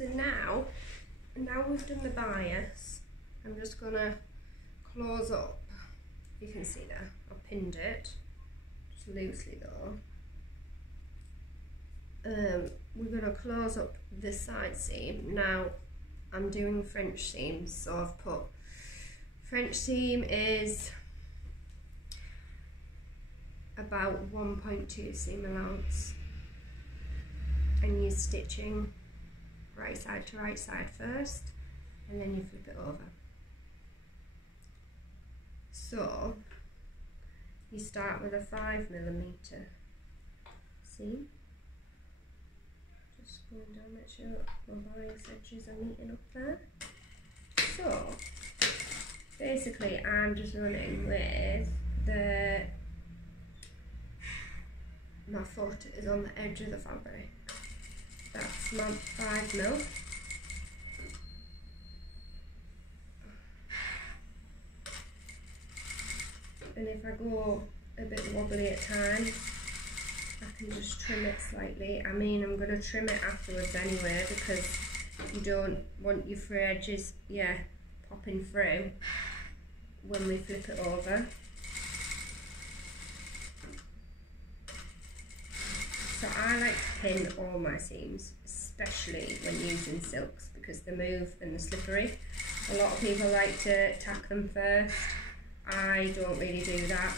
So now we've done the bias, I'm just gonna close up. You can see there, I've pinned it, just loosely though. We're gonna close up this side seam. Now I'm doing French seams, so I've put French seam is about 1.2 seam allowance, and you're stitching right side to right side first, and then you flip it over. So you start with a 5mm seam, just going down, make sure my bias edges are meeting up there. So basically I'm just running with my foot is on the edge of the fabric. That's my 5mm. And if I go a bit wobbly at times, I can just trim it slightly. I mean, I'm going to trim it afterwards anyway, because you don't want your free edges, popping through when we flip it over. So I like to pin all my seams, especially when using silks, because they move and they're slippery. A lot of people like to tack them first. I don't really do that.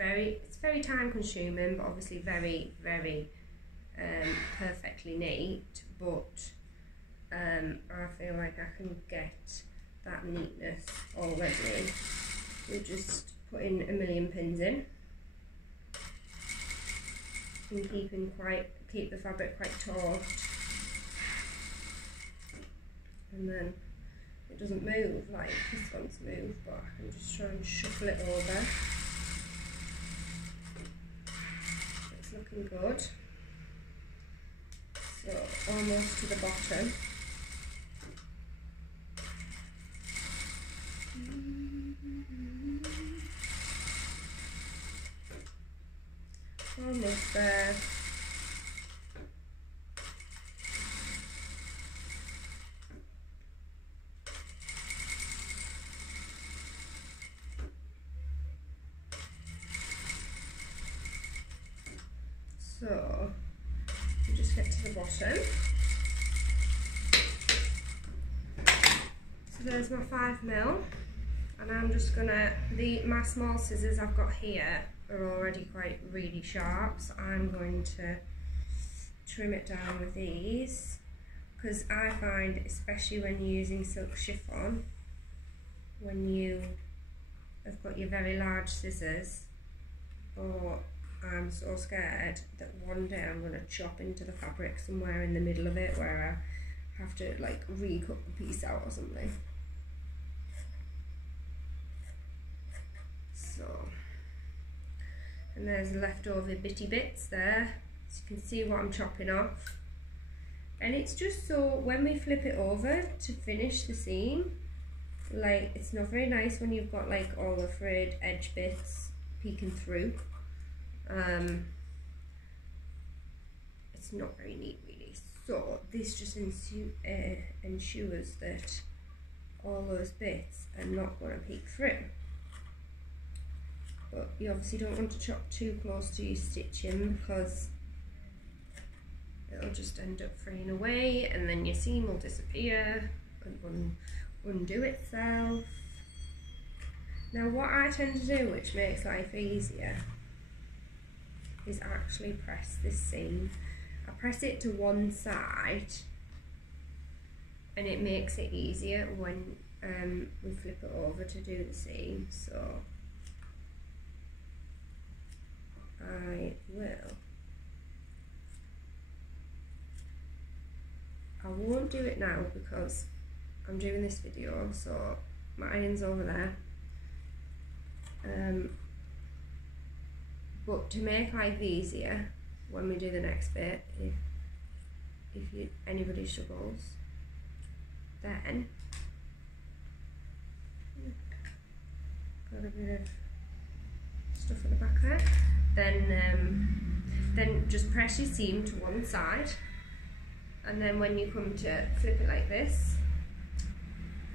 It's very time consuming, but obviously very, very perfectly neat. But I feel like I can get that neatness already with just putting a million pins in and keep the fabric quite taut, and then it doesn't move like this one's moved, but I can just try and shuffle it over. It's looking good. So almost to the bottom. Almost there. So we just get to the bottom. So there's my 5mm, and I'm just gonna, my small scissors I've got here are already really sharp, so I'm going to trim it down with these, because I find, especially when you're using silk chiffon, when you have got your very large scissors, or I'm so scared that one day I'm going to chop into the fabric somewhere in the middle of it where I have to like re-cut the piece out or something. So, and there's leftover bitty bits there, so you can see what I'm chopping off. And it's just so when we flip it over to finish the seam, like, it's not very nice when you've got like all the frayed edge bits peeking through. It's not very neat really, so this just ensures that all those bits are not going to peek through. But you obviously don't want to chop too close to your stitching, because it'll just end up fraying away and then your seam will disappear and undo itself. Now what I tend to do, which makes life easier, is actually press this seam. I press it to one side and it makes it easier when we flip it over to do the seam. So I won't do it now because I'm doing this video, so my iron's over there. But to make life easier when we do the next bit, if anybody struggles, then got a bit of stuff at the back there, then just press your seam to one side And then when you come to flip it like this,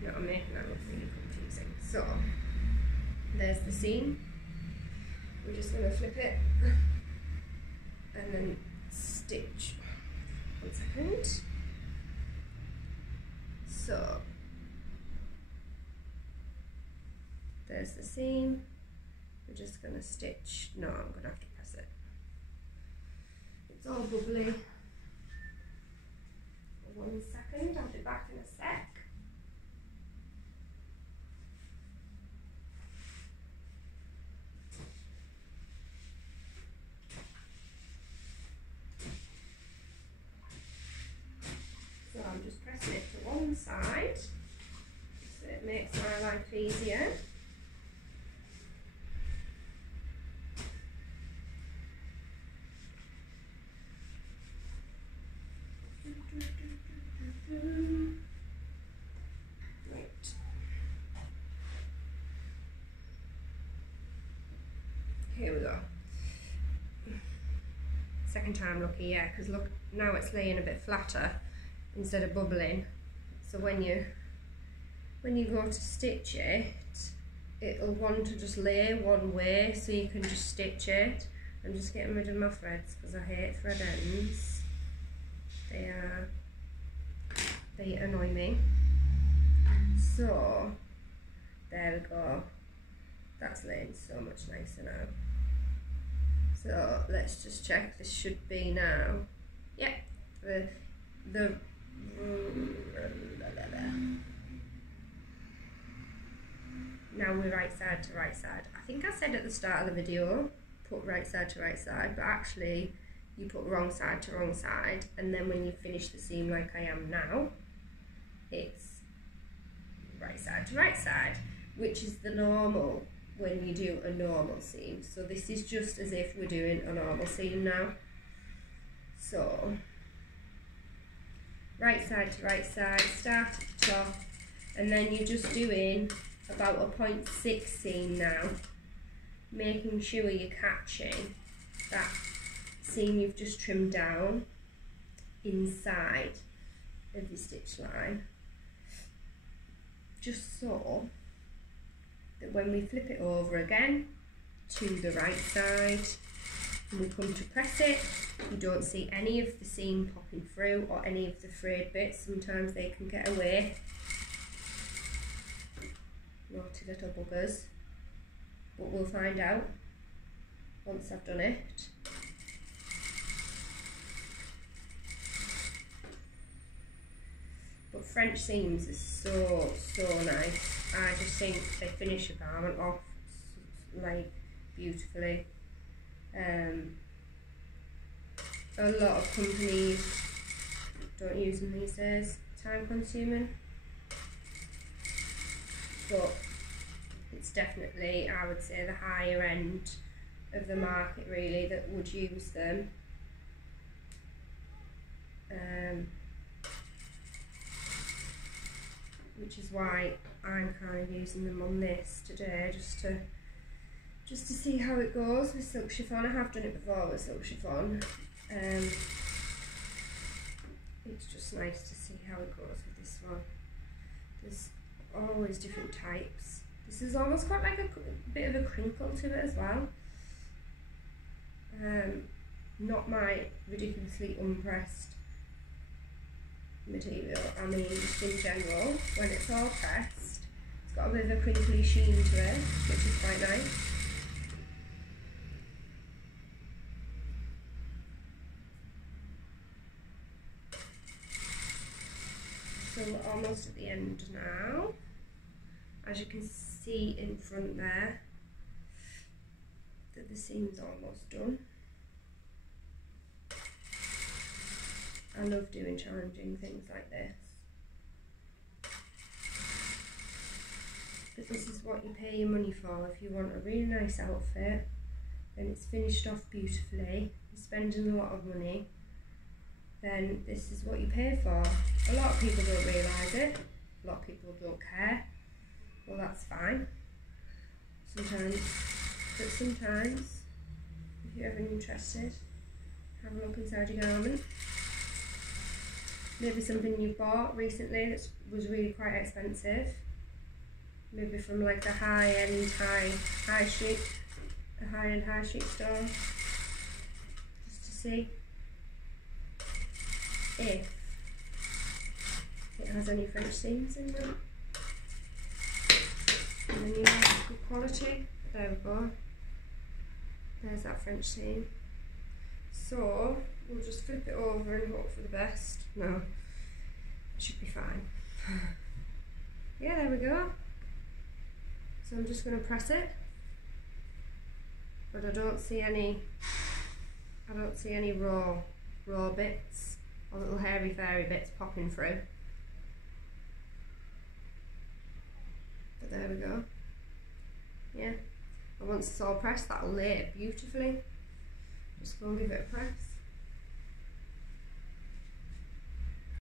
you know, I'm making that look really confusing. So there's the seam. We're just going to flip it and then stitch. 1 second. So there's the seam. We're just going to stitch. No, I'm going to have to press it. It's all bubbly. 1 second, I'll be back in a sec. So I'm just pressing it to one side so it makes my life easier. Right. Here we go. Second time lucky, yeah, because look, now it's laying a bit flatter instead of bubbling. So when you go to stitch it, it'll want to just lay one way, so you can just stitch it. I'm just getting rid of my threads because I hate thread ends. They annoy me. So there we go. That's laying so much nicer now. So let's just check. This should be now. Yeah, now we're right side to right side. I think I said at the start of the video, put right side to right side, but actually you put wrong side to wrong side, and then when you finish the seam like I am now, it's right side to right side, which is the normal when you do a normal seam. So this is just as if we're doing a normal seam now. So right side to right side, start at the top, and then you're just doing about a 0.6 seam now, making sure you're catching that seam you've just trimmed down inside of the stitch line, just so that when we flip it over again to the right side and we come to press it, you don't see any of the seam popping through or any of the frayed bits. Sometimes they can get away, naughty little buggers, but we'll find out once I've done it. But French seams is so nice. I just think they finish a garment off like beautifully. A lot of companies don't use them these days. Time consuming, but it's definitely, I would say, the higher end of the market really that would use them. Which is why I'm kind of using them on this today, just to see how it goes with silk chiffon. I have done it before with silk chiffon. It's just nice to see how it goes with this one. There's always different types. This is almost got like a bit of a crinkle to it as well. Not my ridiculously unpressed material, I mean just in general, when it's all pressed, it's got a bit of a crinkly sheen to it, which is quite nice. So we're almost at the end now. As you can see in front there, that the seam's almost done. I love doing challenging things like this. But this is what you pay your money for. If you want a really nice outfit, and it's finished off beautifully, you're spending a lot of money, then this is what you pay for. A lot of people don't realise it. A lot of people don't care. Well, that's fine. Sometimes, if you're ever interested, have a look inside your garment. Maybe something you bought recently that was really quite expensive. Maybe from like the high-end high street store. Just to see if it has any French seams in them. And then you have good quality. There we go. There's that French seam. So we'll just flip it over and hope for the best. No, it should be fine. Yeah, there we go. So I'm just going to press it, but I don't see any raw bits or little hairy fairy bits popping through. But there we go. Yeah, and once it's all pressed, that'll lay it beautifully. Just go and give it a press.